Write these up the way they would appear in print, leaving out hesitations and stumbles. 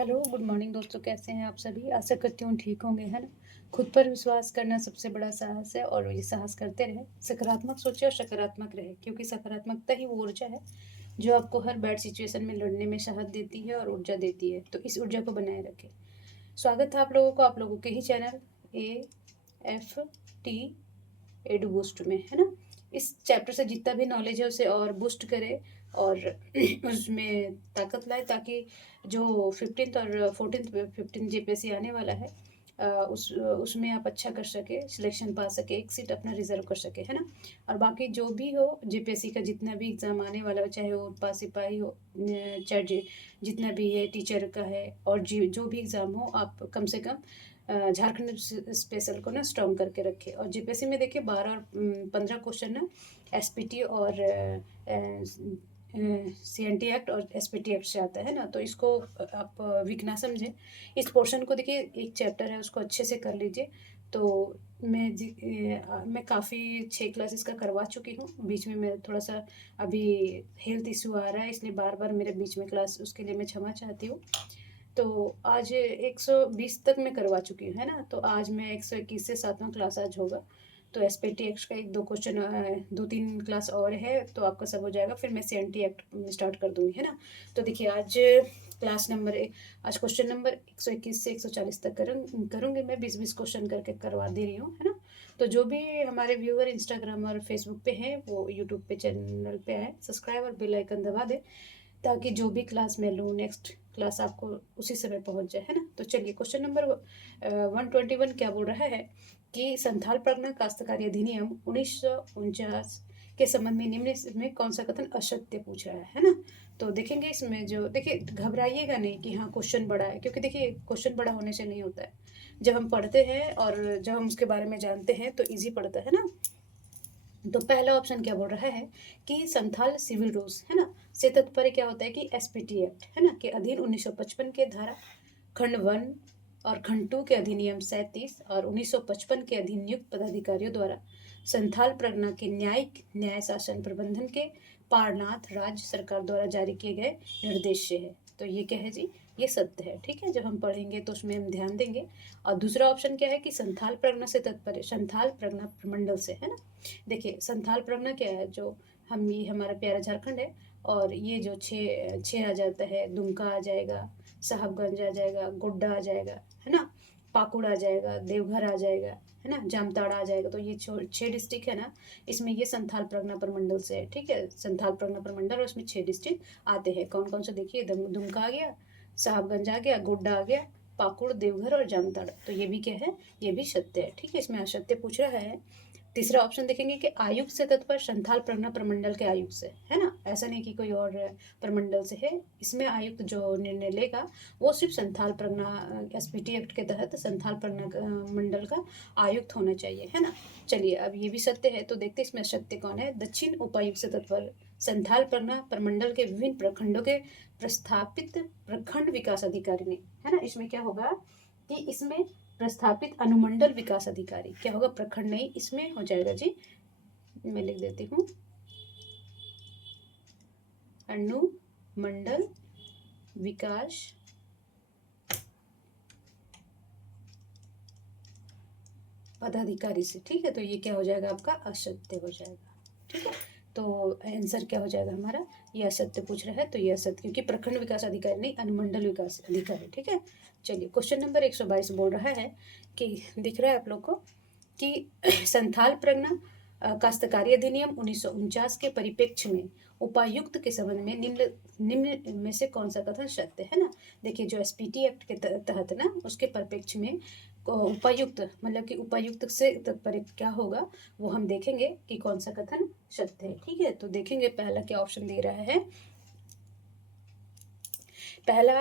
Hello, good morning दोस्तों। कैसे हैं आप सभी? आशा करती हूँ ठीक होंगे, है ना। खुद पर विश्वास करना सबसे बड़ा साहस है और ये साहस करते रहें। सकारात्मक सोचें और सकारात्मक रहें, क्योंकि सकारात्मकता ही वो ऊर्जा है जो आपको हर बैड सिचुएशन में लड़ने में साहस देती है और ऊर्जा देती है। तो इस ऊर्जा को बनाए रखें। स्वागत है आप लोगों के ही चैनल AFT एडू बूस्ट में, है ना। इस चैप्टर से जितना भी नॉलेज है उसे और बूस्ट करे और उसमें ताकत लाए, ताकि जो 15th और 14th 15 JPSC आने वाला है, उसमें आप अच्छा कर सके, सिलेक्शन पा सके, एक सीट अपना रिजर्व कर सके, है ना। और बाकी जो भी हो, JPSC का जितना भी एग्ज़ाम आने वाला हो, चाहे वो पास सिपाही हो, चाहे जितना भी है, टीचर का है, और जो भी एग्ज़ाम हो, आप कम से कम झारखंड स्पेशल को ना स्ट्रॉन्ग करके रखे। और JPSC में देखिए 12 और 15 क्वेश्चन ना SPT और CNT एक्ट और SPT एक्ट से आता है ना। तो इसको आप वीक ना समझें। इस पोर्शन को देखिए, एक चैप्टर है उसको अच्छे से कर लीजिए। तो मैं काफ़ी 6 क्लासेस का करवा चुकी हूँ। बीच में मैं थोड़ा सा अभी हेल्थ इशू आ रहा है, इसलिए बार बार मेरे बीच में क्लास, उसके लिए मैं क्षमा चाहती हूँ। तो आज 120 तक मैं करवा चुकी हूँ, है ना। तो आज मैं 121 से 7वां क्लास आज होगा। तो SPT एक्ट का 1-2 क्वेश्चन, 2-3 क्लास और है तो आपका सब हो जाएगा। फिर मैं CNT एक्ट स्टार्ट कर दूँगी, है ना। तो देखिए आज आज क्वेश्चन नंबर 121 से 140 तक करूँगी मैं। 20-20 क्वेश्चन करके करवा दे रही हूँ, है ना। तो जो भी हमारे व्यूअर इंस्टाग्राम और फेसबुक पे हैं, वो यूट्यूब पे चैनल पे आए, सब्सक्राइब और बेल आइकन दबा दें, ताकि जो भी क्लास मैं लूँ, नेक्स्ट क्लास आपको उसी समय पहुंच जाए, है ना। तो चलिए, क्वेश्चन नंबर 121 क्या बोल रहा है कि संथाल परगना काश्तकारी अधिनियम 1949 के संबंध में निम्न में कौन सा कथन असत्य पूछ रहा है ना। तो देखेंगे इसमें, जो देखिए, घबराइएगा नहीं कि हाँ क्वेश्चन बड़ा है, क्योंकि देखिए क्वेश्चन बड़ा होने से नहीं होता है। जब हम पढ़ते हैं और जब हम उसके बारे में जानते हैं तो ईजी पड़ता है ना। तो पहला ऑप्शन क्या बोल रहा है कि संथाल सिविल रूल्स, है ना, से तात्पर्य क्या होता है कि SPT एक्ट, है ना, के अधीन 1955 के धारा खंड 1 और खंड 2 के अधिनियम 37 और 1955 के अधीन नियुक्त पदाधिकारियों द्वारा संथाल परगना के न्यायिक न्याय शासन प्रबंधन के पारनाथ राज्य सरकार द्वारा जारी किए गए निर्देश से है। तो ये क्या है जी? ये सत्य है, ठीक है। जब हम पढ़ेंगे तो उसमें हम ध्यान देंगे। और दूसरा ऑप्शन क्या है कि संथाल परगना से तात्पर्य संथाल परगना प्रमंडल से, है ना। देखिए, संथाल परगना क्या है, जो ये हमारा प्यारा झारखंड है। और ये जो छः छः आ जाता है, दुमका आ जाएगा, साहबगंज आ जाएगा, गोड्डा आ जाएगा, है ना, पाकुड़ आ जाएगा, देवघर आ जाएगा, है ना, जामताड़ा आ जाएगा। तो ये 6 डिस्ट्रिक्ट है ना, इसमें ये संथाल परगना प्रमंडल से है, ठीक है। संथाल परगना प्रमंडल और इसमें 6 डिस्ट्रिक्ट आते हैं। कौन कौन से देखिए, दुमका आ गया, साहबगंज आ गया, गोड्डा आ गया, पाकुड़, देवघर और जामताड़ा। तो ये भी क्या है? ये भी सत्य है, ठीक है। इसमें असत्य पूछ रहा है। तीसरा ऑप्शन देखेंगे कि आयुक्त से तात्पर्य संथाल परगना प्रमंडल के आयुक्त से, है ना। ऐसा नहीं कि कोई और प्रमंडल से है। इसमें आयुक्त जो निर्णय लेगा वो सिर्फ संथाल परगना SPT एक्ट के तहत संथाल परगना मंडल का आयुक्त होना चाहिए, है ना। चलिए, अब ये भी सत्य है, तो देखते हैं इसमें सत्य कौन है। दक्षिण उपायुक्त से तात्पर्य संथाल परगना प्रमंडल के विभिन्न प्रखंडों के प्रस्थापित प्रखंड विकास अधिकारी ने, है ना। इसमें क्या होगा कि इसमें प्रस्थापित अनुमंडल विकास अधिकारी क्या होगा? प्रखंड नहीं, इसमें हो जाएगा जी, मैं लिख देती हूँ, अनुमंडल विकास पदाधिकारी से, ठीक है। तो ये क्या हो जाएगा? आपका असत्य हो जाएगा, ठीक है। तो आंसर क्या हो जाएगा हमारा? ये असत्य पूछ रहा है, तो ये असत्य, क्योंकि प्रखंड विकास अधिकारी नहीं, अनुमंडल विकास अधिकारी, ठीक है। चलिए, क्वेश्चन नंबर 122 बोल रहा है कि दिख रहा है आप लोग को कि संथाल परगना काश्तकारी अधिनियम 1949 के परिप्रेक्ष्य में उपायुक्त के संबंध में निम्न निम्न में से कौन सा कथन सत्य है ना। देखिए, जो SPT एक्ट के तहत ना, उसके परिप्रेक्ष्य में उपायुक्त, मतलब कि उपायुक्त से तात्पर्य क्या होगा, वो हम देखेंगे कि कौन सा कथन सत्य है, ठीक है। तो देखेंगे पहला क्या ऑप्शन दे रहा है। पहला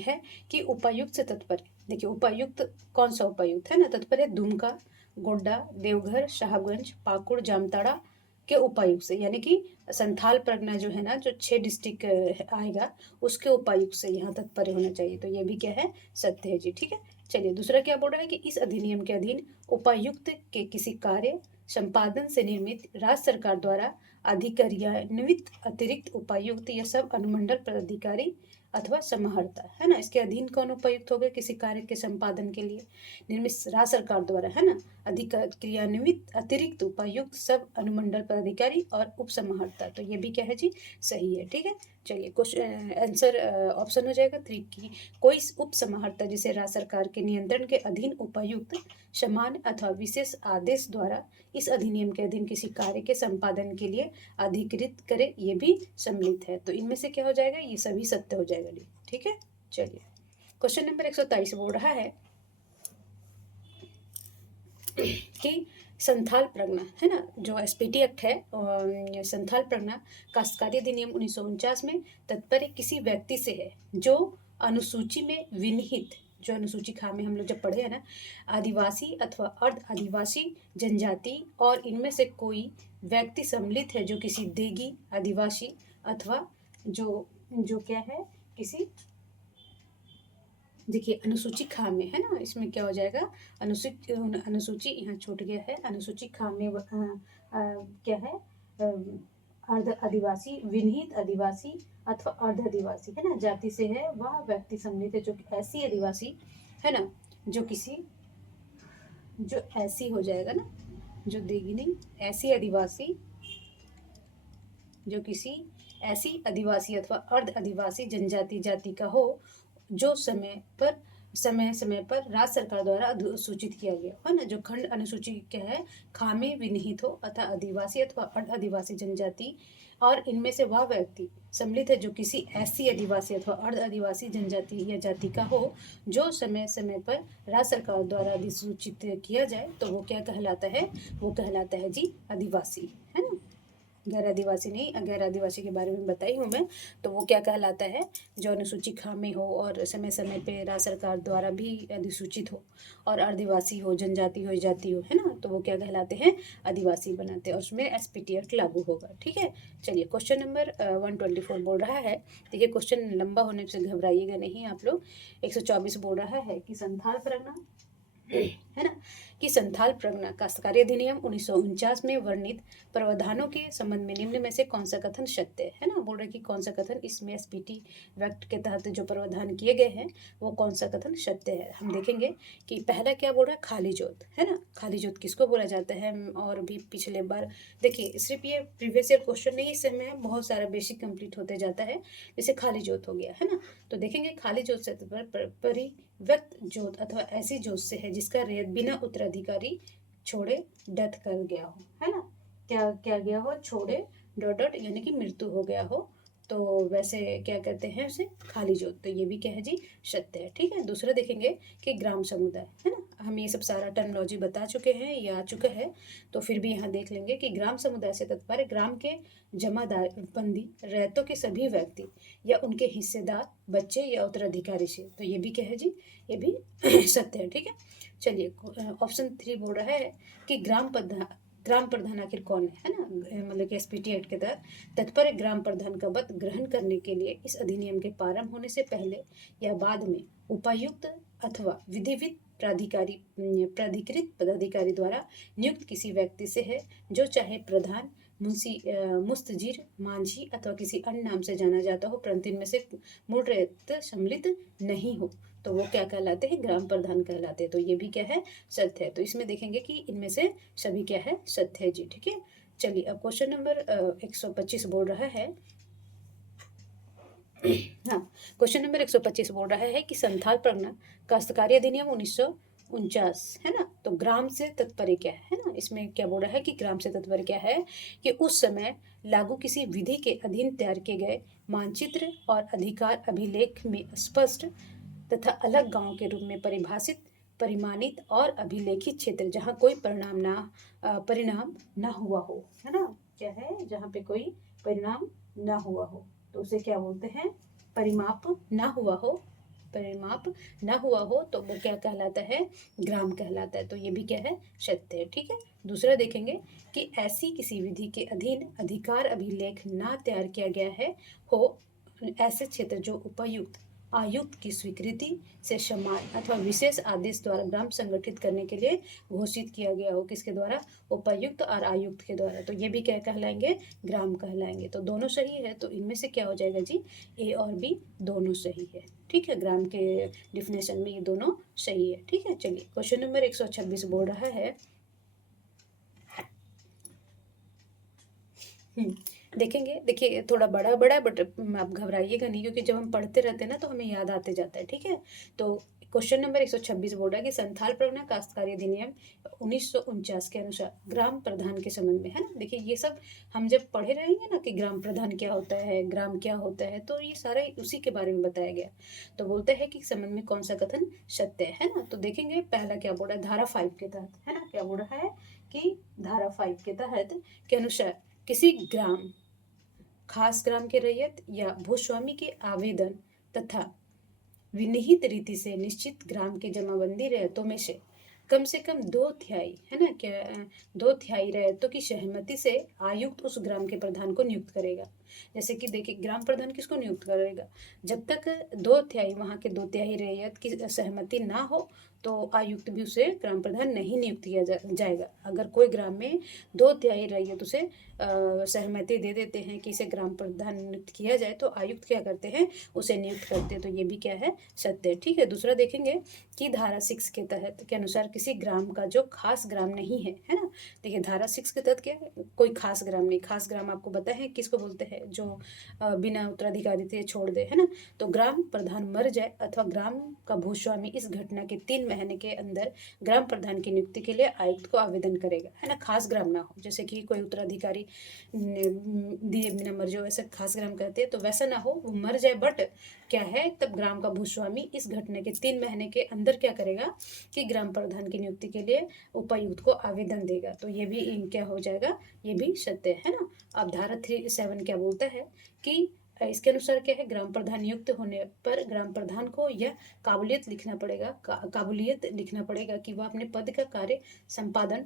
है कि उपायुक्त से तात्पर्य, देखिए उपायुक्त कौन सा उपायुक्त है ना, तात्पर्य दुमका, गोड्डा, देवघर, साहबगंज, पाकुड़, जामताड़ा के उपायुक्त से, यानी कि संथाल परगना जो है ना, जो 6 डिस्ट्रिक्ट आएगा, उसके उपायुक्त से यहाँ तात्पर्य होना चाहिए। तो ये भी क्या है? सत्य है जी, ठीक है। चलिए, दूसरा क्या बोल रहा है कि इस अधिनियम के अधीन उपायुक्त के किसी कार्य संपादन से निर्मित राज्य सरकार द्वारा अधिकारियान्वित अतिरिक्त उपायुक्त या सब अनुमंडल पदाधिकारी अथवा समाहर्ता, है ना। इसके अधीन कौन उपयुक्त हो गए किसी कार्य के संपादन के लिए, निर्मित राज्य सरकार द्वारा, है ना। अधिकार क्रियान्वित अतिरिक्त उपायुक्त सब अनुमंडल पदाधिकारी और उप समाहर्ता, तो ये भी क्या है जी, सही है। ठीक है, चलिए क्वेश्चन आंसर ऑप्शन हो जाएगा 3 की कोई उप समाहर्ता जिसे राज्य सरकार के नियंत्रण के अधीन उपायुक्त समान अथवा विशेष आदेश द्वारा इस अधिनियम के अधीन किसी कार्य के संपादन के लिए अधिकृत करे, ये भी सम्मिलित है। तो इनमें से क्या हो जाएगा, ये सभी सत्य हो जाएगा डी। ठीक है, चलिए क्वेश्चन नंबर 123 बोल रहा है कि संथाल प्रगना, है ना, जो एसपीटी एक्ट है, संथाल प्रगना काश्तकारी अधिनियम 1949 में तत्पर किसी व्यक्ति से है जो अनुसूची में विनिहित, जो अनुसूची खा में हम लोग जब पढ़े हैं ना, आदिवासी अथवा अर्ध आदिवासी जनजाति और इनमें से कोई व्यक्ति सम्मिलित है जो किसी देगी आदिवासी अथवा जो जो क्या है किसी, देखिए अनुसूची खा में, है ना, इसमें क्या हो जाएगा, अनुसूची यहाँ छूट गया है, अनुसूची खा में क्या है, अर्ध आदिवासी, विनिहित आदिवासी अथवा अर्ध आदिवासी, है ना, जाति से है वह व्यक्ति सम्मिलित है जो ऐसी आदिवासी, है ना, जो किसी, जो ऐसी हो जाएगा ना, जो देगी नहीं, ऐसी आदिवासी, जो किसी ऐसी आदिवासी अथवा अर्ध आदिवासी जनजाति जाति का हो जो समय समय पर राज्य सरकार द्वारा अधिसूचित किया गया, है ना, जो खंड अनुसूची क्या है खा में विनिहित हो अथवा आदिवासी अथवा अर्ध आदिवासी जनजाति और इनमें से वह व्यक्ति सम्मिलित है जो किसी ऐसी आदिवासी अथवा अर्ध आदिवासी जनजाति या जाति का हो जो समय समय पर राज्य सरकार द्वारा अधिसूचित किया जाए, तो वो क्या कहलाता है, वो कहलाता है जी आदिवासी, है ना। गैर आदिवासी नहीं, गैर आदिवासी के बारे में बताई हूँ मैं, तो वो क्या कहलाता है, जो अनुसूची खा में हो और समय समय पे राज्य सरकार द्वारा भी अधिसूचित हो और आदिवासी हो, जनजाति हो, जाति हो, है ना, तो वो क्या कहलाते हैं, आदिवासी बनाते हैं और उसमें एसपीटी एक्ट लागू होगा। ठीक है, चलिए क्वेश्चन नंबर 124 बोल रहा है, देखिए क्वेश्चन लंबा होने से घबराइएगा नहीं आप लोग। 124 बोल रहा है कि संथाल परगना, है ना, कि संथाल प्रगना काश्तकारी अधिनियम 1949 में वर्णित प्रावधानों के संबंध में निम्न में से कौन सा कथन सत्य है ना, बोल रहे कि कौन सा कथन इसमें एसपीटी एक्ट के तहत जो प्रावधान किए गए हैं वो कौन सा कथन सत्य है। हम देखेंगे कि पहला क्या बोल रहा है, खाली जोत, है ना, खाली जोत किसको बोला जाता है, और भी पिछले बार देखिए सिर्फ ये प्रीवियस ईयर क्वेश्चन नहीं, इससे में बहुत सारा बेसिक कंप्लीट होते जाता है, जैसे खाली जोत हो गया, है ना, तो देखेंगे खाली जोत से परिव्यक्त जोत अथवा ऐसी जोत से है जिसका रेत बिना उत्तराधिकारी छोड़े डेथ कर गया हो, है ना, क्या क्या गया हो, छोड़े डॉट डॉट यानी कि मृत्यु हो गया हो, तो वैसे क्या कहते हैं उसे, खाली जोत, तो ये भी क्या है जी, सत्य है। ठीक है, दूसरा देखेंगे कि ग्राम समुदाय, है ना, हम ये सब सारा टर्मिनोलॉजी बता चुके हैं, ये आ चुका है, तो फिर भी यहाँ देख लेंगे कि ग्राम समुदाय से तात्पर्य ग्राम के जमादार बंदी रहतों के सभी व्यक्ति या उनके हिस्सेदार बच्चे या उत्तराधिकारी से, तो ये भी क्या है जी, ये भी सत्य है। ठीक है, चलिए ऑप्शन 3 बोल रहा है कि ग्राम प्रधान आखिर कौन है ना, मतलब कि एसपीटी एक्ट के तहत तत्पर ग्राम प्रधान का पद ग्रहण करने के लिए इस अधिनियम के प्रारंभ होने से पहले या बाद में उपायुक्त अथवा विधिवित प्राधिकृत पदाधिकारी द्वारा नियुक्त किसी व्यक्ति से है जो चाहे प्रधान, मुस्तजीर, मांझी अथवा किसी अन्य नाम से जाना जाता हो परंतु इनमें से मूल रहत सम्मिलित नहीं हो, तो वो क्या कहलाते हैं, ग्राम प्रधान कहलाते हैं, तो ये भी क्या है, सत्य है। तो इसमें देखेंगे कि इनमें से सभी क्या है, सत्य है जी। ठीक है, चलिए अब क्वेश्चन नंबर 125 बोल रहा है, हाँ, क्वेश्चन नंबर 125 बोल रहा है कि संथाल प्रगना काश्तकारी अधिनियम 1949, है ना, तो ग्राम से तात्पर्य क्या है ना, इसमें क्या बोल रहा है कि ग्राम से तात्पर्य क्या है कि उस समय लागू किसी विधि के अधीन तैयार किए गए मानचित्र और अधिकार अभिलेख में स्पष्ट तथा अलग गांव के रूप में परिभाषित, परिमाणित और अभिलेखित क्षेत्र जहाँ कोई परिणाम ना हुआ हो, है ना, क्या है, जहाँ पे कोई परिणाम ना हुआ हो, तो उसे क्या बोलते हैं, परिमाप ना हुआ हो, परिमाप ना हुआ हो, तो वो क्या कहलाता है, ग्राम कहलाता है, तो ये भी क्या है, सत्य है। ठीक है, दूसरा देखेंगे कि ऐसी किसी विधि के अधीन अधिकार अभिलेख ना तैयार किया गया है हो ऐसे क्षेत्र जो उपायुक्त आयुक्त की स्वीकृति से समान अथवा विशेष आदेश द्वारा ग्राम संगठित करने के लिए घोषित किया गया हो। किसके द्वारा? उपायुक्त और आयुक्त के द्वारा। तो ये भी क्या कहलाएंगे? ग्राम कहलाएंगे। तो दोनों सही है, तो इनमें से क्या हो जाएगा जी? ए और बी दोनों सही है। ठीक है, ग्राम के डिफिनेशन में ये दोनों सही है। ठीक है, चलिए क्वेश्चन नंबर 126 बोल रहा है। देखेंगे, देखिए थोड़ा बड़ा बड़ा है, बट आप घबराइएगा नहीं, क्योंकि जब हम पढ़ते रहते हैं ना तो हमें याद आते जाता है। ठीक है, तो क्वेश्चन नंबर 126 बोल रहा है कि संथाल परगना काश्तकारी अधिनियम 1949 के अनुसार ग्राम प्रधान के संबंध में, है ना। देखिए ये सब हम जब पढ़े रहेंगे ना कि ग्राम प्रधान क्या होता है, ग्राम क्या होता है, तो ये सारा उसी के बारे में बताया गया। तो बोलते हैं कि संबंध में कौन सा कथन सत्य है ना। तो देखेंगे पहला क्या बोल रहा है, धारा 5 के तहत, है ना। क्या बोल रहा है कि धारा 5 के तहत के अनुसार किसी ग्राम, खास ग्राम के रैयत या भूस्वामी के आवेदन तथा विनिहित रीति से निश्चित ग्राम के जमाबंदी रैयतों में से कम 2/3, है ना, क्या 2/3 रैयतों की सहमति से आयुक्त उस ग्राम के प्रधान को नियुक्त करेगा। जैसे कि देखिए ग्राम प्रधान किसको नियुक्त करेगा? जब तक 2/3 वहाँ के 2/3 रैयत की सहमति ना हो तो आयुक्त भी उसे ग्राम प्रधान नहीं नियुक्त किया जाएगा। अगर कोई ग्राम में 2/3 रैयत उसे सहमति दे देते हैं कि इसे ग्राम प्रधान नियुक्त किया जाए, तो आयुक्त क्या करते हैं? उसे नियुक्त करते हैं। तो ये भी क्या है? सत्य। ठीक है, दूसरा देखेंगे कि धारा 6 के तहत के अनुसार किसी ग्राम का जो खास ग्राम नहीं है ना। देखिए धारा 6 के तहत क्या है? कोई खास ग्राम नहीं। खास ग्राम आपको पता है किसको बोलते हैं? जो बिना उत्तराधिकारी थे छोड़ दे, है ना। तो ग्राम प्रधान मर जाए अथवा ग्राम का भूस्वामी इस घटना के 3 महीने के अंदर ग्राम प्रधान की नियुक्ति के लिए आयुक्त को आवेदन करेगा, है ना। खास ग्राम ना हो, जैसे कि कोई उत्तराधिकारी दिए बिना मर जाओ, ऐसा खास ग्राम कहते हैं। तो वैसा ना हो, वो मर जाए, बट क्या है, तब ग्राम का भूस्वामी इस घटना के 3 महीने के अंदर क्या करेगा कि ग्राम प्रधान की नियुक्ति के लिए उपायुक्त को आवेदन देगा। तो ये भी क्या हो जाएगा? ये भी सत्य है ना। अब धारा 37 क्या बोलता है कि इसके अनुसार क्या है? ग्राम प्रधान नियुक्त होने पर ग्राम प्रधान को यह काबिलियत लिखना पड़ेगा, काबिलियत लिखना पड़ेगा कि वह अपने पद का कार्य संपादन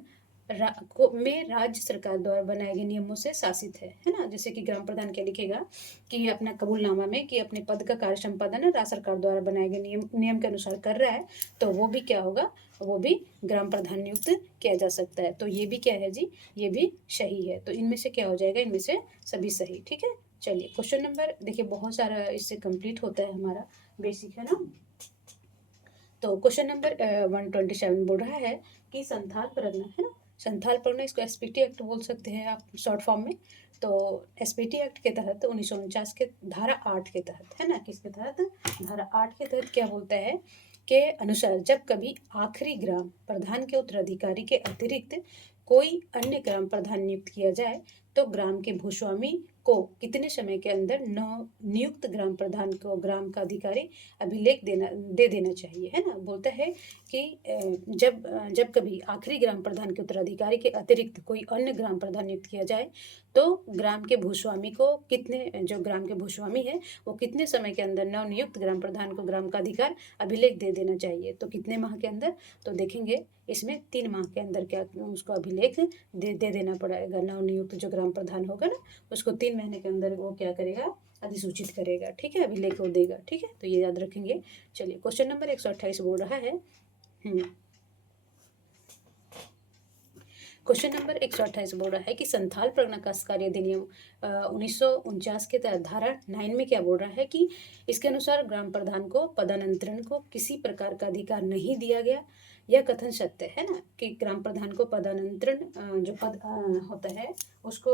में राज्य सरकार द्वारा बनाए गए नियमों से शासित है ना। जैसे कि ग्राम प्रधान क्या लिखेगा कि अपना कबूलनामा में कि अपने पद का कार्य संपादन राज्य सरकार द्वारा बनाए गए नियम के अनुसार कर रहा है, तो वो भी क्या होगा? वो भी ग्राम प्रधान नियुक्त किया जा सकता है। तो ये भी क्या है जी? ये भी सही है। तो इनमें से क्या हो जाएगा? इनमें से सभी सही। ठीक है, चलिए क्वेश्चन नंबर, देखिए बहुत सारा इससे कंप्लीट होता है हमारा बेसिक, है ना। तो क्वेश्चन नंबर 127 बोल रहा है कि संथाल परगना, है ना। संथाल परगना, इसको एसपीटी एक्ट बोल सकते हैं आप शॉर्ट फॉर्म में। तो एसपीटी एक्ट के तहत 1949 के धारा 8 के तहत, है ना, किसके तहत? धारा 8 के तहत क्या बोलता है के अनुसार जब कभी आखिरी ग्राम प्रधान के उत्तराधिकारी के अतिरिक्त कोई अन्य ग्राम प्रधान नियुक्त किया जाए तो ग्राम के भूस्वामी को कितने समय के अंदर नव नियुक्त ग्राम प्रधान को ग्राम का अधिकारी अभिलेख दे देना चाहिए, है ना। बोलता है कि जब कभी आखिरी ग्राम प्रधान के उत्तराधिकारी के अतिरिक्त कोई अन्य ग्राम प्रधान नियुक्त किया जाए तो ग्राम के भूस्वामी को जो ग्राम के भूस्वामी है वो कितने समय के अंदर नव नियुक्त ग्राम प्रधान को ग्राम का अधिकार अभिलेख दे देना चाहिए। तो कितने माह के अंदर? तो देखेंगे इसमें 3 माह के अंदर क्या उसको अभिलेख दे देना पड़ेगा। नवनियुक्त जो ग्राम प्रधान होगा ना, उसको 3 महीने के अंदर वो क्या करेगा? अधिसूचित करेगा। ठीक है, अभिलेख वो देगा। ठीक है, तो ये याद रखेंगे। चलिए क्वेश्चन नंबर 128 बोल रहा है। क्वेश्चन नंबर 128 बोल रहा है कि संथाल परगना काश्तकारी अधिनियम 1949 के तहत धारा 9 में क्या बोल रहा है कि इसके अनुसार ग्राम प्रधान को पदांतरण को किसी प्रकार का अधिकार नहीं दिया गया। यह कथन सत्य है ना, कि ग्राम प्रधान को पदांतरण जो पद होता है उसको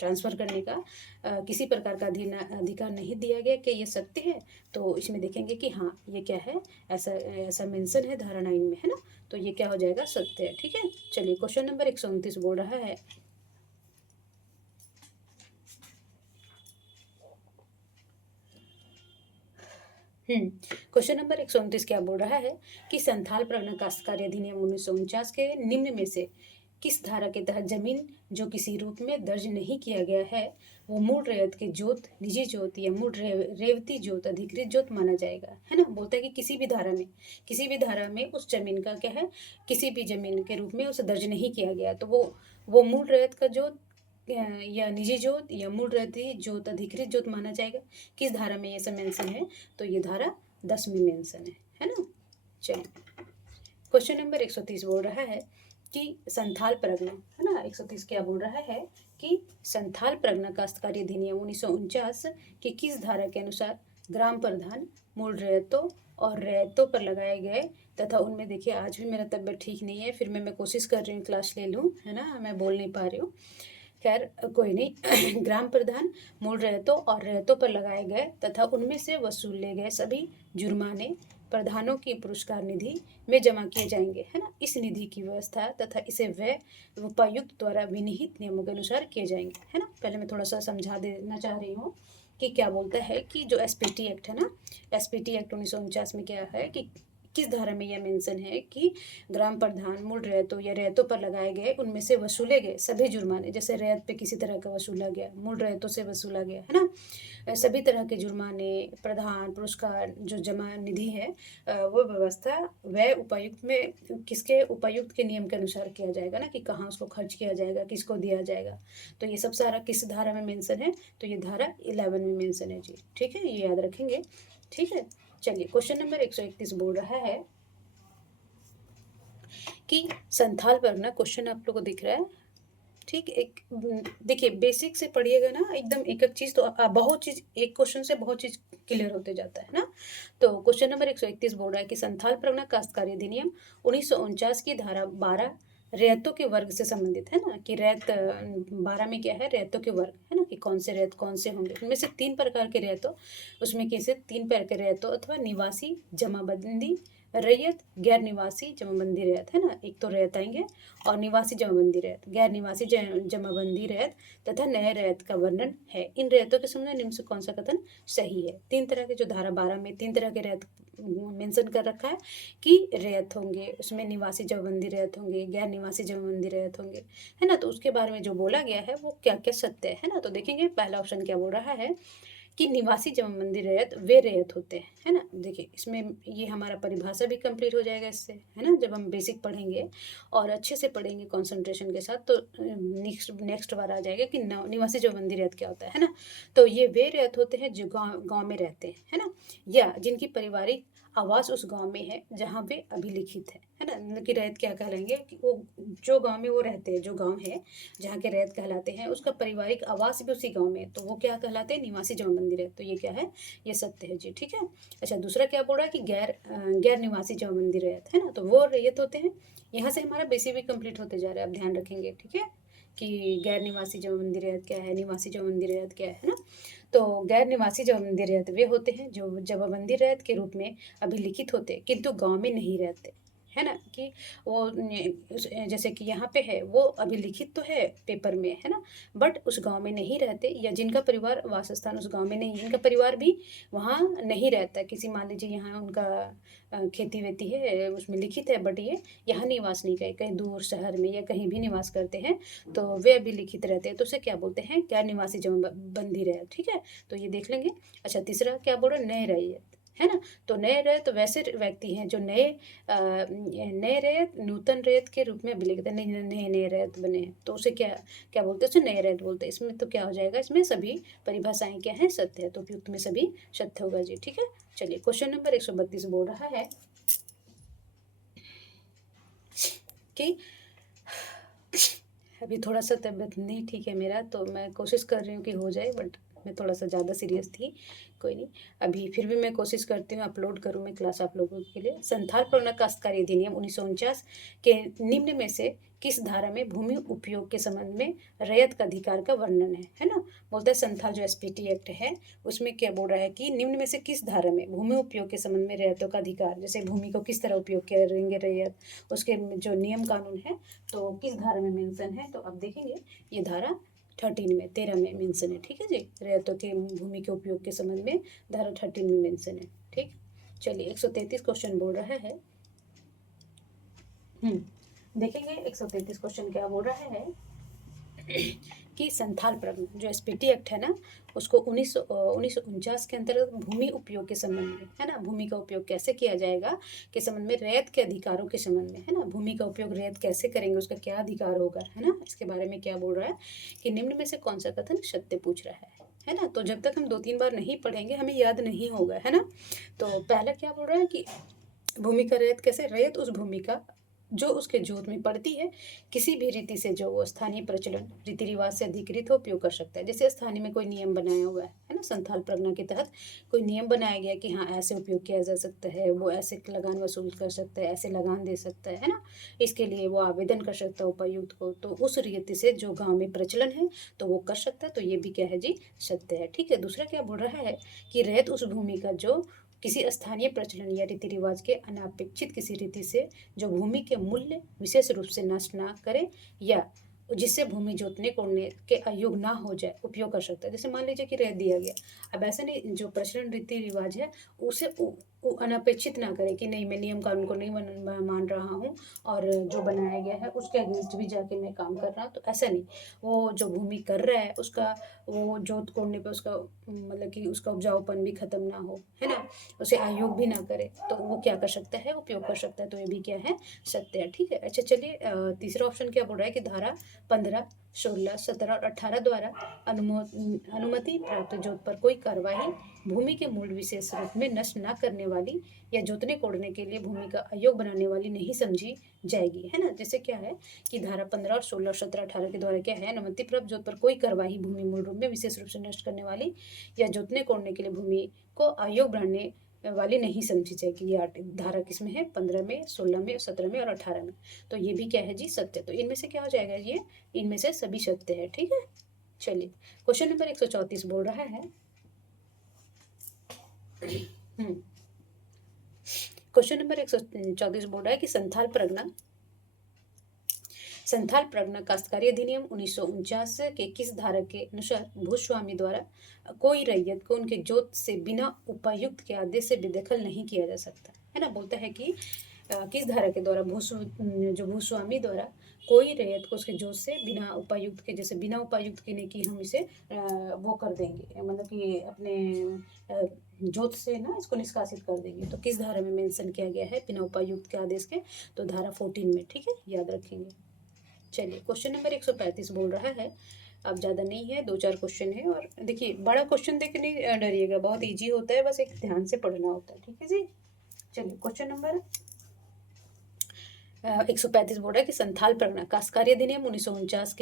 ट्रांसफर करने का किसी प्रकार का अधिकार नहीं दिया गया। क्या ये सत्य है? तो इसमें देखेंगे कि हाँ, ये क्या है, ऐसा मेंशन है धारा 9 में, है ना। तो ये क्या हो जाएगा? सत्य है। ठीक है, चलिए क्वेश्चन नंबर 129 बोल रहा है। क्वेश्चन नंबर 129 क्या बोल रहा है कि संथाल परगना काश्तकारी अधिनियम 1949 के निम्न में से किस धारा के तहत जमीन जो किसी रूप में दर्ज नहीं किया गया है वो मूल रैयत के जोत, निजी जोत या मूल रेवती जोत, अधिकृत जोत माना जाएगा, है ना। बोलता है कि किसी भी धारा में उस जमीन का क्या है, किसी भी जमीन के रूप में उसे दर्ज नहीं किया गया तो वो मूल रैयत का जोत या निजी जोत या मूल रहती जोत अधिकृत जोत माना जाएगा। किस धारा में ये सब मेंशन है? तो ये धारा 10 में मेंशन है ना। चलिए क्वेश्चन नंबर 130 बोल रहा है कि संथाल परगना, है ना। 130 क्या बोल रहा है कि संथाल परगना काश्तकारी अधिनियम 1949 की किस धारा के अनुसार ग्राम प्रधान मूल रैयतों और रैयतों पर लगाए गए तथा उनमें, देखिए आज भी मेरा तबीयत ठीक नहीं है, फिर मैं कोशिश कर रही हूँ क्लास ले लूँ, है ना, मैं बोल नहीं पा रही हूँ, खैर कोई नहीं। ग्राम प्रधान मूल रैयतों और रैयतों पर लगाए गए तथा उनमें से वसूले गए सभी जुर्माने प्रधानों की पुरस्कार निधि में जमा किए जाएंगे, है ना। इस निधि की व्यवस्था तथा इसे व्यय उपायुक्त द्वारा विनिहित नियमों के अनुसार किए जाएंगे, है ना। पहले मैं थोड़ा सा समझा देना चाह रही हूँ कि क्या बोलता है कि जो एसपीटी एक्ट है ना, एसपीटी एक्ट 1949 में क्या है कि किस धारा में यह मेंशन है कि ग्राम प्रधान मूल रैयतों या रैयतों पर लगाए गए उनमें से वसूले गए सभी जुर्माने, जैसे रैयत पे किसी तरह का वसूला गया, मूल रैयतों से वसूला गया, है ना, सभी तरह के जुर्माने, प्रधान पुरस्कार जो जमा निधि है, वो व्यवस्था व्यय उपायुक्त में, किसके उपायुक्त के नियम के अनुसार किया जाएगा ना, कि कहाँ उसको खर्च किया जाएगा, किसको दिया जाएगा। तो ये सब सारा किस धारा में मेंशन है? तो ये धारा 11 में मेंशन है जी, ठीक है, ये याद रखेंगे, ठीक है। चलिए क्वेश्चन नंबर 131 बोल रहा है कि संथाल परगना, क्वेश्चन आप लोगों को दिख रहा है, ठीक। एक देखिए बेसिक से पढ़िएगा ना, एकदम एक एक चीज, तो बहुत चीज एक क्वेश्चन से बहुत चीज क्लियर होते जाता है ना। तो क्वेश्चन नंबर 131 बोल रहा है कि संथाल परगना काश्तकारी अधिनियम 1949 की धारा 12 रैयतों के वर्ग से संबंधित, है ना, कि रैयत 12 में क्या है, रैयतों के वर्ग, है ना, कि कौन से रैयत कौन से होंगे, उनमें से 3 प्रकार के रैयतों, उसमें कैसे 3 प्रकार के रैयतों अथवा निवासी जमाबंदी रैयत, गैर निवासी जमाबंदी रैयत, है ना, एक तो रैयत आएंगे और निवासी जमाबंदी रैयत, गैर निवासी जमाबंदी रैयत तथा नए रैयत का वर्णन है। इन रैयतों के संबंध में निम्न से कौन सा कथन सही है? 3 तरह के, जो धारा 12 में 3 तरह के रैयत मेंशन कर रखा है कि रैयत होंगे, उसमें निवासी जमाबंदी रैयत होंगे, गैर निवासी जमाबंदी रैयत होंगे, है ना। तो उसके बारे में जो बोला गया है वो क्या क्या सत्य है ना। तो देखेंगे पहला ऑप्शन क्या बोल रहा है कि निवासी जमाबंदी रैयत वे रैयत होते हैं, है ना। देखिए इसमें ये हमारा परिभाषा भी कंप्लीट हो जाएगा इससे, है ना, जब हम बेसिक पढ़ेंगे और अच्छे से पढ़ेंगे कंसंट्रेशन के साथ, तो नेक्स्ट बार आ जाएगा कि निवासी जमाबंदी रैयत क्या होता है ना। तो ये वे रैयत होते हैं जो गाँव में रहते हैं, है ना, या जिनकी पारिवारिक आवास उस गांव में है जहाँ वे अभिलिखित है ना। उनकी रैयत क्या कहलाएंगे कि वो जो गांव में वो रहते हैं, जो गांव है जहाँ के रैयत कहलाते हैं, उसका पारिवारिक आवास भी उसी गांव में है, तो वो क्या कहलाते हैं, निवासी जमाबंदी रैयत। तो ये क्या है, ये सत्य है जी, ठीक है। अच्छा दूसरा क्या बोल रहा है कि गैर निवासी जमाबंदी रैयत, है ना, तो वो रैयत होते हैं, यहाँ से हमारा बेसिक भी कंप्लीट होते जा रहा है, आप ध्यान रखेंगे, ठीक है, कि गैर निवासी जमाबंदी रैयत क्या है, निवासी जमाबंदी रैयत क्या है ना। तो गैर निवासी जमाबंदी रैयत वे होते हैं जो जमाबंदी रैयत के रूप में अभिलिखित होते किंतु गांव में नहीं रहते, है ना, कि वो जैसे कि यहाँ पे है वो अभिलिखित तो है पेपर में, है ना, बट उस गांव में नहीं रहते, या जिनका परिवार वासस्थान उस गांव में नहीं, जिनका परिवार भी वहाँ नहीं रहता, किसी मान लीजिए यहाँ उनका खेती वेती है उसमें लिखित है, बट ये यहाँ निवास नहीं करे, कहीं दूर शहर में या कहीं भी निवास करते हैं, तो वे अभी लिखित रहते हैं, तो उसे क्या बोलते हैं, गैर निवासी जमाबंदी रैयत, ठीक है। तो ये देख लेंगे। अच्छा तीसरा क्या बोल रहे हैं, नए रैयत, है ना। तो नए रैयत तो वैसे व्यक्ति हैं जो नए रैयत नूतन रैयत के रूप में अभिलिखित है, नए नए नए रैयत बने हैं, तो उसे क्या क्या बोलते हैं, उसे नए रैयत बोलते हैं। इसमें तो क्या हो जाएगा, इसमें सभी परिभाषाएं क्या है, सत्य है, तो उपयुक्त में सभी सत्य होगा जी, ठीक है। चलिए क्वेश्चन नंबर 132 बोल रहा है कि अभी थोड़ा सा तबीयत नहीं ठीक है मेरा, तो मैं कोशिश कर रही हूँ कि हो जाए, बट मैं थोड़ा सा ज़्यादा सीरियस थी, कोई नहीं, अभी फिर भी मैं कोशिश करती हूँ अपलोड करूँ मैं क्लास आप लोगों के लिए। संथाल परगना काश्तकारी अधिनियम 1949 के निम्न में से किस धारा में भूमि उपयोग के संबंध में रैयत का अधिकार का वर्णन है ना। बोलता है संथाल जो एसपीटी एक्ट है उसमें क्या बोल रहा है कि निम्न में से किस धारा में भूमि उपयोग के संबंध में रैयतों का अधिकार, जैसे भूमि को किस तरह उपयोग करेंगे रैयत, उसके जो नियम कानून है तो किस धारा में मेंशन है। तो अब देखेंगे ये धारा 13 में मेंशन है, ठीक है जी, रैयतों के भूमि के उपयोग के संबंध में धारा 13 में मेंशन है, ठीक। चलिए 133 क्वेश्चन बोल रहा है, देखेंगे 133 क्वेश्चन क्या बोल रहा है कि संथाल प्रगना जो एसपीटी एक्ट है ना, उसको 1949 के अंतर्गत भूमि उपयोग के संबंध में, है ना, भूमि का उपयोग कैसे किया जाएगा के संबंध में, रैयत के अधिकारों के संबंध में, है ना, भूमि का उपयोग रैयत कैसे करेंगे, उसका क्या अधिकार होगा, है ना, इसके बारे में क्या बोल रहा है कि निम्न में से कौन सा कथन सत्य पूछ रहा है ना। तो जब तक हम 2-3 बार नहीं पढ़ेंगे हमें याद नहीं होगा, है ना। तो पहला क्या बोल रहा है कि भूमि का रैयत कैसे, रैयत उस भूमि का जो उसके जोत में पड़ती है किसी भी रीति से जो वो स्थानीय प्रचलन रीति रिवाज से अधिकृत हो उपयोग कर सकता है। जैसे स्थानीय में कोई नियम बनाया हुआ है ना, संथाल प्रगना के तहत कोई नियम बनाया गया कि हाँ ऐसे उपयोग किया जा सकता है, वो ऐसे लगान वसूल कर सकता है, ऐसे लगान दे सकता है ना, इसके लिए वो आवेदन कर सकता है उपायुक्त को, तो उस रीति से जो गाँव में प्रचलन है तो वो कर सकता है, तो ये भी क्या है जी, सत्य है। ठीक है, दूसरा क्या बोल रहा है कि रैयत उस भूमि का जो किसी स्थानीय प्रचलन या रीति रिवाज के अनापेक्षित किसी रीति से जो भूमि के मूल्य विशेष रूप से नष्ट ना करे या जिससे भूमि जोतने कोड़ने के अयोग्य ना हो जाए उपयोग कर सकता है। जैसे मान लीजिए कि रह दिया गया, अब ऐसा नहीं, जो प्रचलन रीति रिवाज है उसे अनपेक्षित ना करे कि नहीं मैं नियम कानून को नहीं मान रहा हूँ और जो बनाया गया है उसके अगेंस्ट भी जाके मैं काम कर रहा हूँ, तो ऐसा नहीं, वो जो भूमि कर रहा है उसका वो जोत कोड़ने पे उसका मतलब कि उसका उपजाऊपन भी खत्म ना हो, है ना, उसे अयोग भी ना करे, तो वो क्या कर सकता है, उपयोग कर सकता है, तो ये भी क्या है, सत्य है। ठीक है, अच्छा चलिए तीसरा ऑप्शन क्या बोल रहा है कि धारा 15, 16, 17 और 18 द्वारा अनुमति प्राप्त जोत पर कोई कार्यवाही भूमि के मूल विशेष रूप में नष्ट न करने वाली या जोतने कोड़ने के लिए भूमि का अयोग बनाने वाली नहीं समझी जाएगी, है ना। जैसे क्या है कि धारा 15 और 16 और 17, 18 के द्वारा क्या है, अनुमति प्राप्त जोत पर कोई कार्यवाही भूमि मूल रूप में विशेष रूप से नष्ट करने वाली या जोतने कोड़ने के लिए भूमि को अयोग बनाने वाली नहीं समझी जाएगी। ये धारा किस में है, 15 में, 16 में, 17 में और 18 में, तो ये भी क्या है जी, सत्य। तो इनमें से क्या हो जाएगा, ये इनमें से सभी सत्य है। ठीक है, चलिए क्वेश्चन नंबर 134 बोल रहा है क्वेश्चन नंबर 134 बोल रहा है कि संथाल प्रगना काश्तकारी अधिनियम 1949 के किस धारा के अनुसार भूस्वामी द्वारा कोई रैयत को उनके जोत से बिना उपायुक्त के आदेश से बेदखल नहीं किया जा सकता, है ना। बोलता है कि किस धारा के द्वारा जो भूस्वामी द्वारा कोई रैयत को उसके जोत से बिना उपायुक्त के, जैसे बिना उपायुक्त के नहीं कि हम इसे वो कर देंगे, मतलब कि अपने जोत से ना इसको निष्कासित कर देंगे, तो किस धारा में मेंशन किया गया है बिना उपायुक्त के आदेश के, तो धारा 14 में। ठीक है, याद रखेंगे। चलिए क्वेश्चन नंबर 135 बोल रहा है, अब ज़्यादा नहीं है, 2-4 क्वेश्चन है, और देखिए बड़ा क्वेश्चन देख के नहीं डरिएगा, बहुत इजी होता है, बस एक ध्यान से पढ़ना होता है। ठीक है जी, चलिए क्वेश्चन नंबर 135 बोल रहा है कि संथाल प्रगना काश्तकारी अधिनियम 1949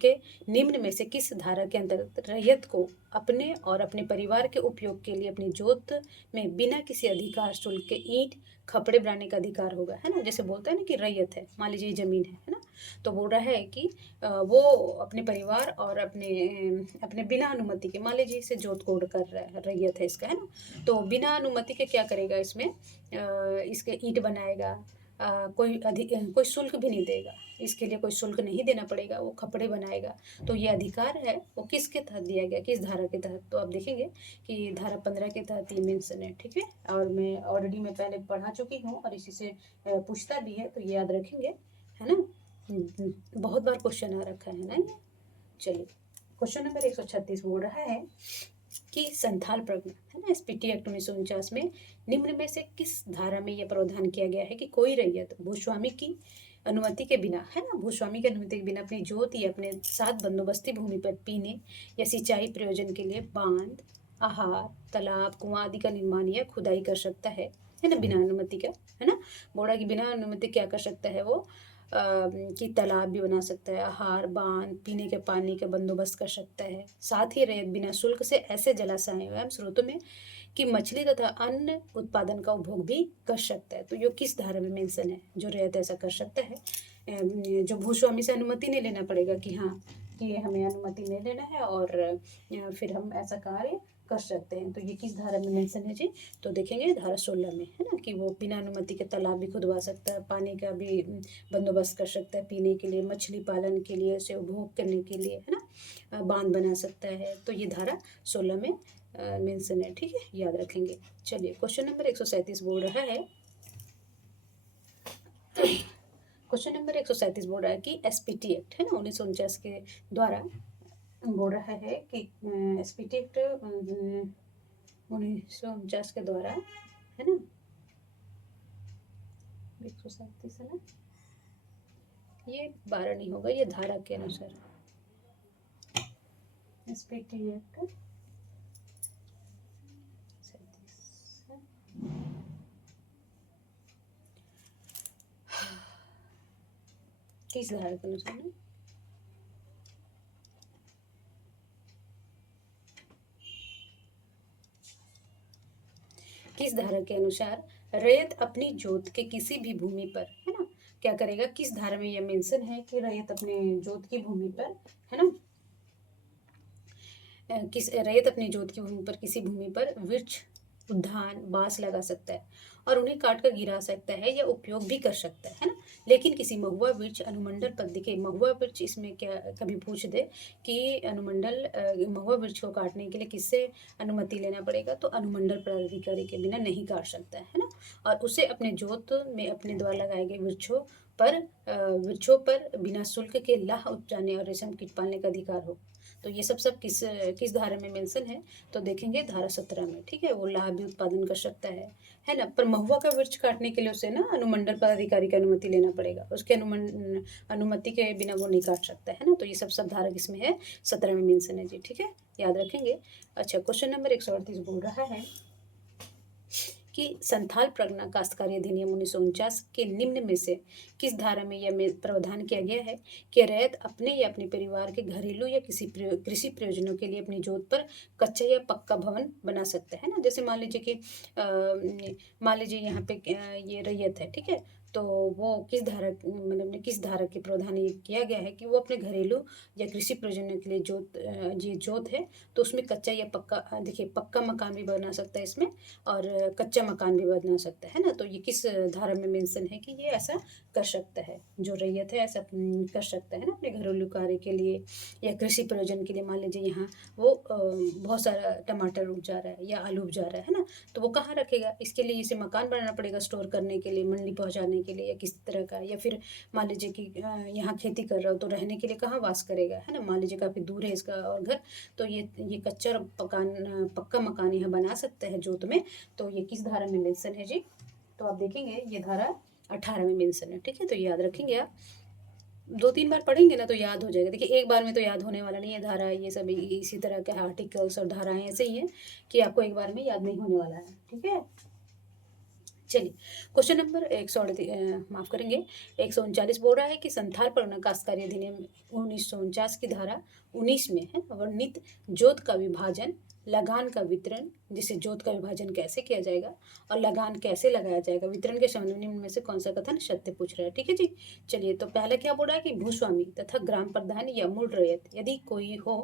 के निम्न में से किस धारा के अंतर्गत रैयत को अपने और अपने परिवार के उपयोग के लिए अपनी जोत में बिना किसी अधिकार शुल्क के ईंट खपड़े बनाने का अधिकार होगा, है ना। जैसे बोलता है ना कि रैयत है, मान लीजिए जमीन है ना, तो बोल रहा है कि वो अपने परिवार और अपने बिना अनुमति के, मान लीजिए इसे जोत कोड कर रहा है, रैयत है इसका, है ना, तो बिना अनुमति के क्या करेगा, इसमें इसके ईंट बनाएगा, कोई शुल्क भी नहीं देगा, इसके लिए कोई शुल्क नहीं देना पड़ेगा, वो खपड़े बनाएगा, तो ये अधिकार है वो किसके तहत दिया गया, किस धारा के तहत, तो आप देखेंगे कि धारा 15 के तहत ये मेंशन है। ठीक है, और मैं ऑलरेडी पहले पढ़ा चुकी हूँ और इसी से पूछता भी है, तो ये याद रखेंगे, है ना। बहुत बार क्वेश्चन आ रखा है ना ये। चलिए क्वेश्चन नंबर 136 बोल रहा है कि संथाल प्रगना, है ना, एसपीटी एक्ट 1949 में निम्न में से किस धारा में यह प्रावधान किया गया है कि कोई रैयत भूस्वामी की अनुमति के बिना, है ना, भूस्वामी की अनुमति के बिना अपनी जोत या अपने साथ बंदोबस्ती भूमि पर पीने या सिंचाई प्रयोजन के लिए बांध, आहार, तालाब, कुआं आदि का निर्माण या खुदाई कर सकता है ना, बिना अनुमति का, है ना। बोला कि बिना अनुमति क्या कर सकता है वो, कि तालाब भी बना सकता है, आहार, बांध, पीने के पानी का बंदोबस्त कर सकता है, साथ ही रैयत बिना शुल्क से ऐसे जलाशयों एवं स्रोतों में कि मछली तथा अन्य उत्पादन का उपभोग भी कर सकता है, तो ये किस धारा में मेंशन है, जो रैयत ऐसा कर सकता है, जो भूस्वामी से अनुमति नहीं लेना पड़ेगा कि हाँ कि हमें अनुमति नहीं लेना है और फिर हम ऐसा कार्य कर सकते हैं, तो ये किस धारा में मेंशन है जी, तो देखेंगे धारा 16 में, है ना, कि वो बिना अनुमति के तालाब भी खुदवा सकता है, पानी का भी बंदोबस्त कर सकता है, पीने के लिए, मछली पालन के लिए, उसे उपभोग करने के लिए, है ना, बांध बना सकता है, तो ये धारा 16 में मेंशन है। ठीक है, याद रखेंगे। चलिए क्वेश्चन नंबर 137 बोल रहा है क्वेश्चन नंबर 137 बोल रहा है कि एसपीटी एक्ट, है ना, 1949 के द्वारा बोल रहा है कि एसपीटी एक्ट 1949 के द्वारा, है ना, 137 है ना, ये 12 नहीं होगा, ये धारा के अनुसार एसपीटी एक्ट 37 है। किस धारा के अनुसार ना, किस धारा के अनुसार रैयत अपनी जोत के किसी भी भूमि पर, है ना, क्या करेगा, किस धारा में यह मेंशन है कि रैयत अपने जोत की भूमि पर, है ना, किस रैयत अपनी जोत की भूमि पर किसी भूमि पर वृक्ष, उद्यान, बांस लगा सकता है और उन्हें काट कर गिरा सकता है या उपयोग भी कर सकता है ना, लेकिन किसी महुआ वृक्ष अनुमंडल पर, देखिए महुआ वृक्ष इसमें क्या कभी पूछ दे कि अनुमंडल महुआ वृक्ष को काटने के लिए किससे अनुमति लेना पड़ेगा, तो अनुमंडल पदाधिकारी के बिना नहीं काट सकता है ना, और उसे अपने जोत में अपने द्वारा लगाए गए वृक्षों पर बिना शुल्क के लाह उपजाने और रेशम कीट पालने का अधिकार हो। तो ये सब किस किस धारा में मेंशन है, तो देखेंगे धारा 17 में, ठीक है, वो लाह भी उत्पादन कर सकता है ना, पर महुआ का वृक्ष काटने के लिए उसे ना अनुमंडल पदाधिकारी की अनुमति लेना पड़ेगा, उसके अनुमति के बिना वो नहीं काट सकता है ना, तो ये सब धारा किसमें है, 17 में मेंशन है जी, ठीक है, याद रखेंगे। अच्छा, क्वेश्चन नंबर 138 बोल रहा है कि संथाल परगना काश्तकारी अधिनियम 1949 के निम्न में से किस धारा में यह प्रावधान किया गया है कि रैयत अपने या अपने परिवार के घरेलू या किसी कृषि प्रयोजनों के लिए अपनी जोत पर कच्चा या पक्का भवन बना सकता है ना, जैसे मान लीजिए कि मान लीजिए यहाँ पे ये रैयत है, ठीक है, तो वो किस धारा, मतलब किस धारा के प्रावधान ये किया गया है कि वो अपने घरेलू या कृषि प्रयोजनों के लिए ये जोत है, तो उसमें कच्चा या पक्का, देखिए पक्का मकान भी बना सकता है इसमें और कच्चा मकान भी बना सकता है ना, तो ये किस धारा में मेंशन है कि ये ऐसा कर सकता है, जो रैयत है ऐसा कर सकता है ना, अपने घरेलू कार्य के लिए या कृषि प्रयोजन के लिए, मान लीजिए यहाँ वो बहुत सारा टमाटर उग जा रहा है या आलू उग जा रहा है ना, तो वो कहाँ रखेगा, इसके लिए इसे मकान बनाना पड़ेगा स्टोर करने के लिए, मंडी पहुँचाने के लिए या किस तरह का, या फिर मान लीजिए कि यहाँ खेती कर रहा हो तो रहने के लिए कहाँ वास करेगा, है ना, मान लीजिए काफ़ी दूर है इसका और घर, तो ये कच्चा और पक्का मकान यहाँ बना सकता है जोत में, तो ये किस धारा में मेंशन है जी, तो आप देखेंगे ये धारा 18 में मेंशन है, ठीक है, तो याद रखेंगे आप, 2-3 बार पढ़ेंगे ना तो याद हो जाएगा, देखिए एक बार में तो याद होने वाला नहीं है, धारा ये सब इसी तरह के आर्टिकल्स और धाराएं ऐसे ही हैं कि आपको एक बार में याद नहीं होने वाला है, ठीक है। चलिए, क्वेश्चन नंबर 138, माफ करेंगे, 139 बोल रहा है कि संथाल परगना काश्तकारी अधिनियम 1949 की धारा 19 में है वर्णित जोत का विभाजन, लगान का वितरण, जिसे जोत का विभाजन कैसे किया जाएगा और लगान कैसे लगाया जाएगा, वितरण के संबंध में निम्न में से कौन सा कथन सत्य पूछ रहा है, ठीक है जी। चलिए, तो पहला क्या बोल रहा है कि भूस्वामी तथा ग्राम प्रधान या मूल रैयत यदि कोई हो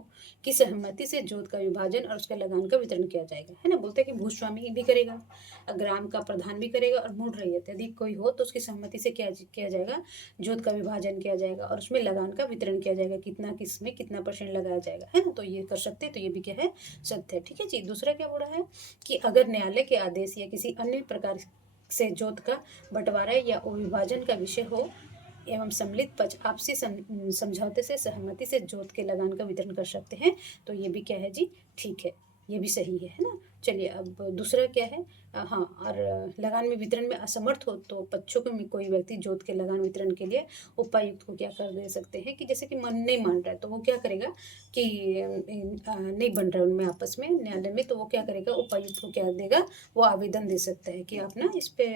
की सहमति से जोत का विभाजन और उसके लगान का वितरण किया जाएगा, है ना, बोलते हैं कि भूस्वामी भी करेगा, ग्राम का प्रधान भी करेगा और मूल रैयत यदि कोई हो तो उसकी सहमति से क्या किया जाएगा, जोत का विभाजन किया जाएगा और उसमें लगान का वितरण किया जाएगा, कितना किसमें कितना % लगाया जाएगा, है ना, तो ये कर सकते हैं, तो ये भी क्या है, सत्य है, ठीक है जी। दूसरा क्या बोल रहा है कि अगर न्यायालय के आदेश या किसी अन्य प्रकार से जोत का बंटवारा या विभाजन का विषय हो एवं सम्मिलित पक्ष आपसी समझौते से सहमति से जोत के लगान का वितरण कर सकते हैं, तो ये भी क्या है जी, ठीक है, ये भी सही है ना। चलिए, अब दूसरा क्या है, हाँ, और लगान में वितरण में असमर्थ हो तो पक्षों को कोई व्यक्ति जोत के लगान वितरण के लिए उपायुक्त को क्या कर दे सकते हैं कि जैसे कि मन नहीं मान रहा है तो वो क्या करेगा कि नहीं बन रहा है उनमें आपस में न्यायालय में, तो वो क्या करेगा, उपायुक्त को क्या देगा, वो आवेदन दे सकता है कि आप ना इस पे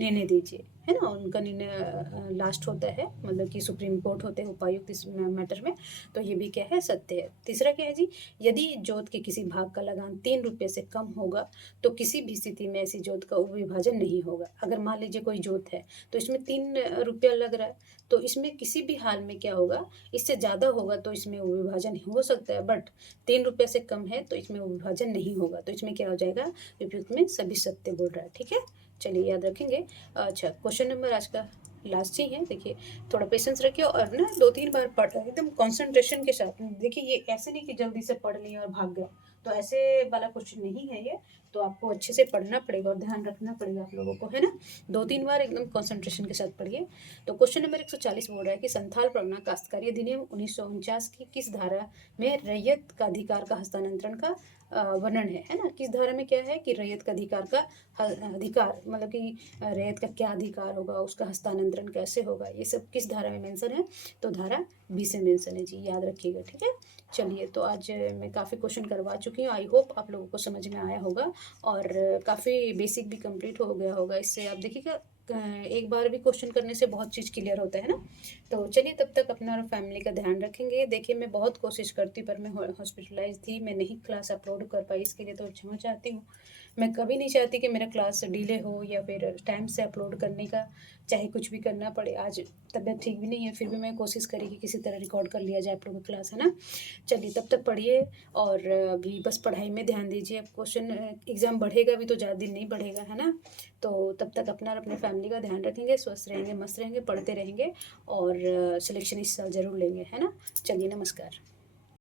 निर्णय दीजिए, है ना, उनका निर्णय लास्ट होता है, मतलब कि सुप्रीम कोर्ट होते हैं उपायुक्त इस मैटर में, तो ये भी क्या है, सत्य है। तीसरा क्या है जी, यदि जोत के किसी भाग का लगान 3 रुपये से कम होगा तो किसी भी स्थिति में ऐसी जोत का उपविभाजन नहीं होगा। अगर मान लीजिए कोई जोत है तो इसमें 3 रुपया लग रहा है, तो इसमें किसी भी हाल में क्या होगा, इससे ज़्यादा होगा तो इसमें उपविभाजन हो सकता है, बट 3 रुपये से कम है तो इसमें उपविभाजन नहीं होगा, तो इसमें क्या हो जाएगा, उपयुक्त में सभी सत्य बोल रहा है, ठीक है। चलिए, याद रखेंगे। अच्छा, क्वेश्चन नंबर आज का लास्ट ही है, देखिए थोड़ा पेशेंस रखिए और ना 2-3 बार पढ़ एकदम कंसंट्रेशन के साथ, देखिए ये ऐसे नहीं कि जल्दी से पढ़ लिए और भाग गए, तो ऐसे वाला क्वेश्चन नहीं है ये। तो आपको अच्छे से पढ़ना पड़ेगा और ध्यान रखना पड़ेगा आप लोगों को, है ना। 2-3 बार एकदम कंसंट्रेशन के साथ पढ़िए। तो क्वेश्चन नंबर 140 बोल रहा है कि संथाल परगना काश्तकारी अधिनियम 1949 की किस धारा में रैयत का अधिकार का हस्तांतरण का वर्णन है ना। किस धारा में क्या है कि रैयत का अधिकार का अधिकार, मतलब कि रैयत का क्या अधिकार होगा, उसका हस्तांतरण कैसे होगा, ये सब किस धारा में मेंशन है। तो धारा 20 में मेंशन है जी, याद रखिएगा, ठीक है। चलिए, तो आज मैं काफ़ी क्वेश्चन करवा चुकी हूँ। आई होप आप लोगों को समझ में आया होगा और काफ़ी बेसिक भी कंप्लीट हो गया होगा इससे। आप देखिएगा एक बार भी क्वेश्चन करने से बहुत चीज़ क्लियर होता है ना। तो चलिए, तब तक अपना और फैमिली का ध्यान रखेंगे। देखिए, मैं बहुत कोशिश करती पर मैं हॉस्पिटलाइज थी, मैं नहीं क्लास अपलोड कर पाई, इसके लिए तो क्षमा चाहती हूँ। मैं कभी नहीं चाहती कि मेरा क्लास डिले हो या फिर टाइम से अपलोड करने का चाहे कुछ भी करना पड़े। आज तबीयत ठीक भी नहीं है, फिर भी मैं कोशिश करी कि किसी तरह रिकॉर्ड कर लिया जाए आप लोगों की क्लास, है ना। चलिए, तब तक पढ़िए और अभी बस पढ़ाई में ध्यान दीजिए। अब क्वेश्चन एग्ज़ाम बढ़ेगा भी तो ज़्यादा दिन नहीं बढ़ेगा, है ना। तो तब तक अपना और अपने फैमिली का ध्यान रखेंगे, स्वस्थ रहेंगे, मस्त रहेंगे, पढ़ते रहेंगे और सिलेक्शन इस साल ज़रूर लेंगे, है ना। चलिए, नमस्कार।